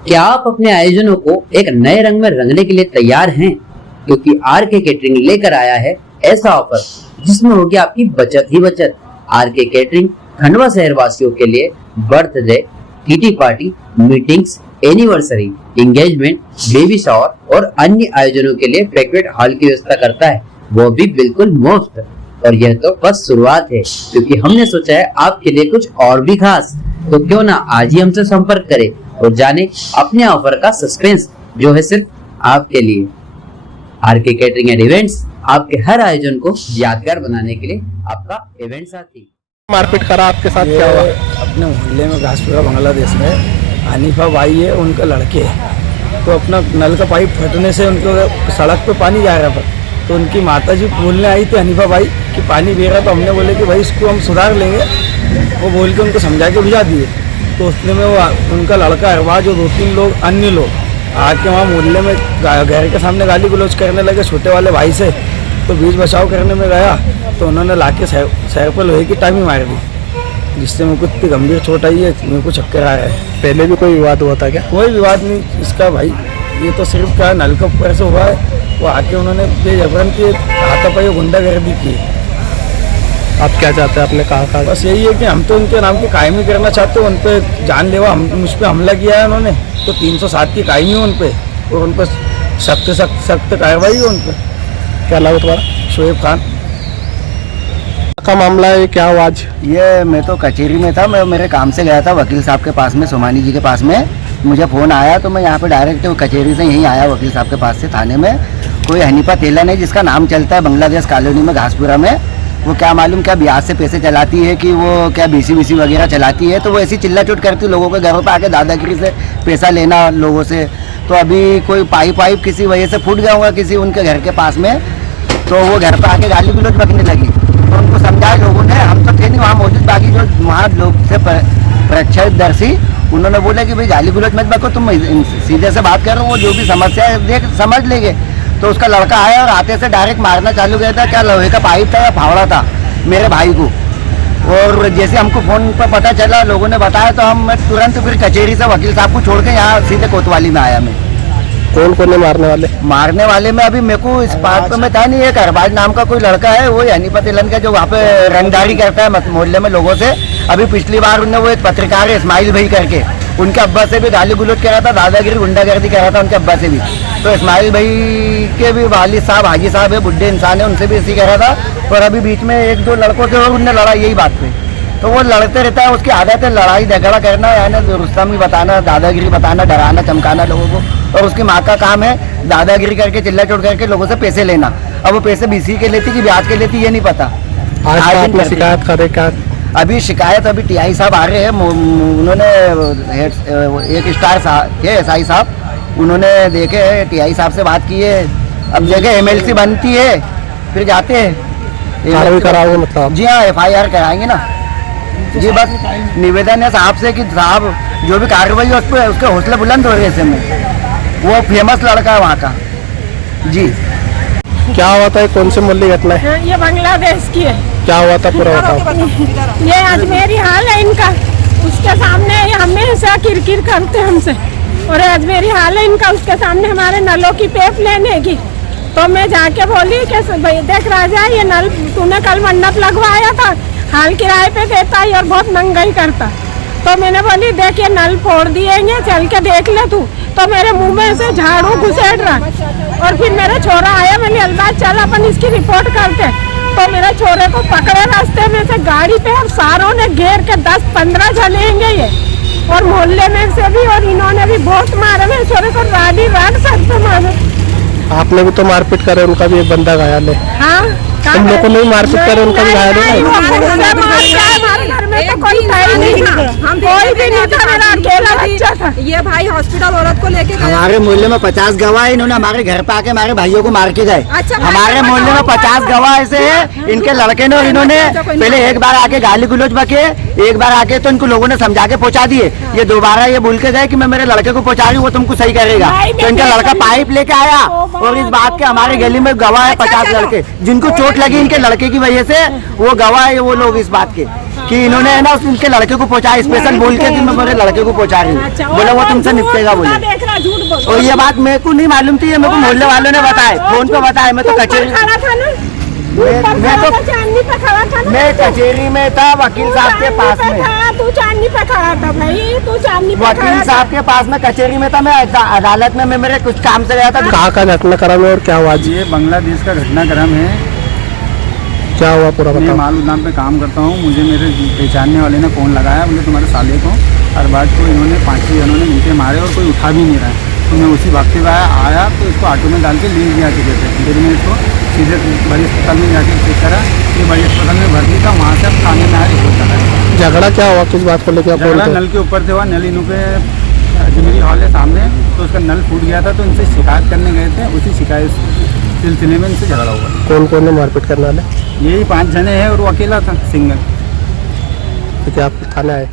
क्या आप अपने आयोजनों को एक नए रंग में रंगने के लिए तैयार हैं? क्योंकि आरके केटरिंग लेकर आया है ऐसा ऑफर जिसमें होगी आपकी बचत ही बचत। आरके केटरिंग खंडवा शहर वासियों के लिए birthday, kitty party, meetings, anniversary, engagement, baby shower और अन्य आयोजनों के लिए बैंक्वेट हॉल की व्यवस्था करता है, वो भी बिल्कुल मुफ्त। और यह तो बस शुरुआत है, क्योंकि हमने सोचा है आपके लिए कुछ और भी खास। तो क्यों ना आज ही हमसे संपर्क करें और जाने अपने ऑफर का सस्पेंस जो है सिर्फ आपके लिए। आरके केटरिंग एंड इवेंट्स आपके हर आयोजन को यादगार बनाने के लिए आपका इवेंट साथी। मारपीट करा आपके साथ, क्या हुआ? अपने मोहल्ले में घासपुरा बांग्लादेश में हनीफा भाई है, उनका लड़के है, तो अपना नल का पाइप फटने से उनको सड़क पे पानी जा रहा था, तो उनकी माता जी बोलने आई थी हनीफा भाई कि पानी बह रहा, तो हमने बोले कि भाई इसको हम सुधार लेंगे। वो बोल के उनको समझा के बुझा दिए। तो उसने में वो उनका लड़का अरबाज और 2-3 लोग अन्य लोग आके वहाँ मोहल्ले में घर के सामने गाली गलौज करने लगे छोटे वाले भाई से। तो बीच बचाव करने में गया तो उन्होंने लाके सर पर लोहे की टामी मार दी, जिससे मेरे को इतनी गंभीर चोट आई है, मेरे को चक्कर आया है। पहले भी कोई विवाद हुआ था क्या? कोई विवाद नहीं इसका भाई, ये तो सिर्फ क्या नल के ऊपर से हुआ है। वो आके उन्होंने बेजबरन की हाथापाई गुंडागर्दी की। आप क्या चाहते हैं? आपने कहा बस यही है कि हम तो उनके नाम की कायमी करना चाहते हैं। उन पर जानलेवा मुझ पर हमला किया है उन्होंने, तो 307 की कायमी है उन पर, और उन पर सख्त कार्रवाई है उन पर। क्या नाम है तुम्हारा? शोएब खान। का मामला है, क्या हुआ आज? ये मैं तो कचहरी में था, मैं मेरे काम से गया था वकील साहब के पास में, सोमानी जी के पास में। मुझे फ़ोन आया तो मैं यहाँ पे डायरेक्ट कचहरी से यहीं आया वकील साहब के पास से थाने में। कोई हनीफा तेलन है जिसका नाम चलता है बांग्लादेश कॉलोनी में घासपुरा में। वो क्या मालूम क्या ब्याज से पैसे चलाती है कि वो क्या बीसी वगैरह चलाती है, तो वो ऐसी चिल्ला चोट करती है लोगों के घरों पर आके दादागिरी से पैसा लेना लोगों से। तो अभी कोई पाइप किसी वजह से फूट गया होगा किसी उनके घर के पास में, तो वो घर पर आके गाली गलौज बकने लगी। तो उनको समझाए लोगों ने, हम तो थे नहीं वहाँ मौजूद, बाकी जो वहाँ लोग थे प्रक्षदर्शी, उन्होंने बोला कि भाई गाली गलौज मत बको, तुम सीधे से बात करो, वो जो भी समस्या है देख समझ लेंगे। तो उसका लड़का आया और हाथे से डायरेक्ट मारना चालू किया था। क्या लोहे का पाइप था या फावड़ा था मेरे भाई को। और जैसे हमको फ़ोन पर पता चला, लोगों ने बताया, तो हम तुरंत फिर कचहरी से वकील साहब को छोड़ के यहाँ सीधे कोतवाली में आया मैं। कौन कौन है मारने वाले? में अभी मेरे को इस बात पर मैं था नहीं, एक अरबाज नाम का कोई लड़का है, वो हनीफा तिलन का, जो वहाँ पे रंगदारी करता है मोहल्ले में लोगों से। अभी पिछली बार उन्होंने वो एक पत्रकार है इस्माइल भाई करके, उनके अब्बा से भी गाली गलौज कर रहा था, दादागिरी गुंडागर्दी कर रहा था उनके अब्बा से भी। तो इस्माइल भाई के भी वालिद साहब हाजी साहब है, बुढ़े इंसान है, उनसे भी इसी कह रहा था। और अभी बीच में 1-2 लड़कों से और उनने लड़ा यही बात पे। तो वो लड़ते रहता है, उसकी आदत है लड़ाई झगड़ा करना, यानी रुस्तमी बताना, दादागिरी बताना, डराना चमकाना लोगों को। और उसकी माँ का काम है दादागिरी करके चिल्ला चोट करके लोगों से पैसे लेना। अब वो पैसे बीसी के लेती कि ब्याज के लेती ये नहीं पता। आज शिकायत करे क्या? अभी शिकायत अभी टीआई साहब आ रहे हैं, उन्होंने एक स्टार साहब है एसआई साहब, उन्होंने देखे है, टीआई साहब से बात की है। अब जगह एमएलसी बनती है फिर जाते हैं कराओगे मतलब? जी हाँ, FIR कराएंगे ना जी। बस निवेदन है साहब से कि साहब जो भी कार्रवाई है उस पर उसके हौसले बुलंद हो रहे हैं। ऐसे में वो फेमस लड़का है वहाँ का जी। क्या हुआ था? कौन से मोहल्ले घटना है? ये बांग्लादेश की है। क्या हुआ था पूरा बताओ। ये अजमेरी हाल है इनका, उसके सामने ये हमेशा किरकिर करते हमसे, और अजमेरी हाल है इनका, उसके सामने हमारे नलों की पेप लेने की। तो मैं जाके बोली कि भाई देख राजा, ये नल तूने कल मंडप लगवाया था, हाल किराए पे देता है और बहुत महंगाई करता। तो मैंने बोली देख ये नल फोड़ दिएंगे, चल के देख ले तू। तो मेरे मुंह में से झाड़ू घुसेड़ रहा। और फिर मेरा छोरा आया, मैंने अलबाज चल अपन इसकी रिपोर्ट करते। तो मेरे छोरे को पकड़े रास्ते में से गाड़ी पे, और सारों ने घेर के 10-15 जनेंगे ये, और मोहल्ले में से भी, और इन्होंने भी बहुत मारे। मेरे छोरे को राडी राड सर पे मारे। आपने भी तो मारपीट करे, उनका भी एक बंदा घायल है। हाँ, तुम लोग को नहीं मारपीट करे, उनका भी घायल है। हमारे घर में तो कोई नहीं था, हम कोई भी नहीं था, मेरा अकेला बच्चा था। ये भाई हॉस्पिटल औरत को लेके गए। हमारे मोहल्ले में 50 गवाह है, इन्होंने हमारे घर पे आके हमारे भाइयों को मार के गए। अच्छा, हमारे मोहल्ले में 50 गवाह ऐसे है, इनके लड़के ने और इन्होंने पहले एक बार आके गाली गलौज बके, एक बार आके तो इनको लोगों ने समझा के पहुंचा दिए। ये दोबारा ये भूल के गए कि मैं मेरे लड़के को पहुंचा रही हूँ, वो तुमको सही करेगा। तो इनका लड़का पाइप लेके आया, और इस बात के हमारे गली में गवाह है 50 लड़के जिनको चोट लगी इनके लड़के की वजह से। वो गवाह है वो लोग इस बात के कि इन्होंने है ना उनके लड़के को पहुंचाया स्पेशल बोल के कि मैं मेरे लड़के को पहुंचा रही अच्छा, हूँ। बोले वो तुमसे निपटेगा बोले। देख रहा झूठ बोल। और ये बात मेरे को नहीं मालूम थी, ये मेरे को मोहल्ले वालों ने बताया, फोन पे बताया। मैं तो कचेरी खड़ा था ना, मैं तो चांदनी पे खड़ा था ना, मैं कचेरी में था वकील साहब के पास में, तू चांदनी पे खड़ा था भाई, तू चांदनी पे खड़ा वकील था। साहब के पास में कचेरी में था। मैं अदालत में मैं मेरे कुछ काम से गया था। कहाँ का घटनाक्रम है और क्या हुआ जी? ये बांग्लादेश का घटनाक्रम है। क्या हुआ पूरा मैं बताओ। माल उद्यान पे काम करता हूँ। मुझे मेरे पहचानने वाले ने फ़ोन लगाया, बोले तुम्हारे साले को अरबाज को इन्होंने 5-6 जनों ने नीचे मारे और कोई उठा भी नहीं रहा है। तो मैं उसी भागते हुए आया तो इसको ऑटो में डाल के ले गया टिकट से। फिर मैं इसको सीधे बड़ी अस्पताल में जाके चेक करा, ये बड़ी अस्पताल में भर्ती था, वहाँ से अब थाने में आया रिपोर्ट कराया। झगड़ा क्या हुआ, किस बात को लेकर आप झगड़ा बोलते नल के ऊपर से हुआ। नल इनों के अजमेरी हॉल है सामने, तो उसका नल फूट गया था, तो इनसे शिकायत करने गए थे। उसी शिकायत सिलसिले में इनसे झगड़ा हुआ। कौन कौन ने मारपीट करने वाले? यही 5 जने हैं और वो अकेला था सिंगल। तो क्या आप थाने आए?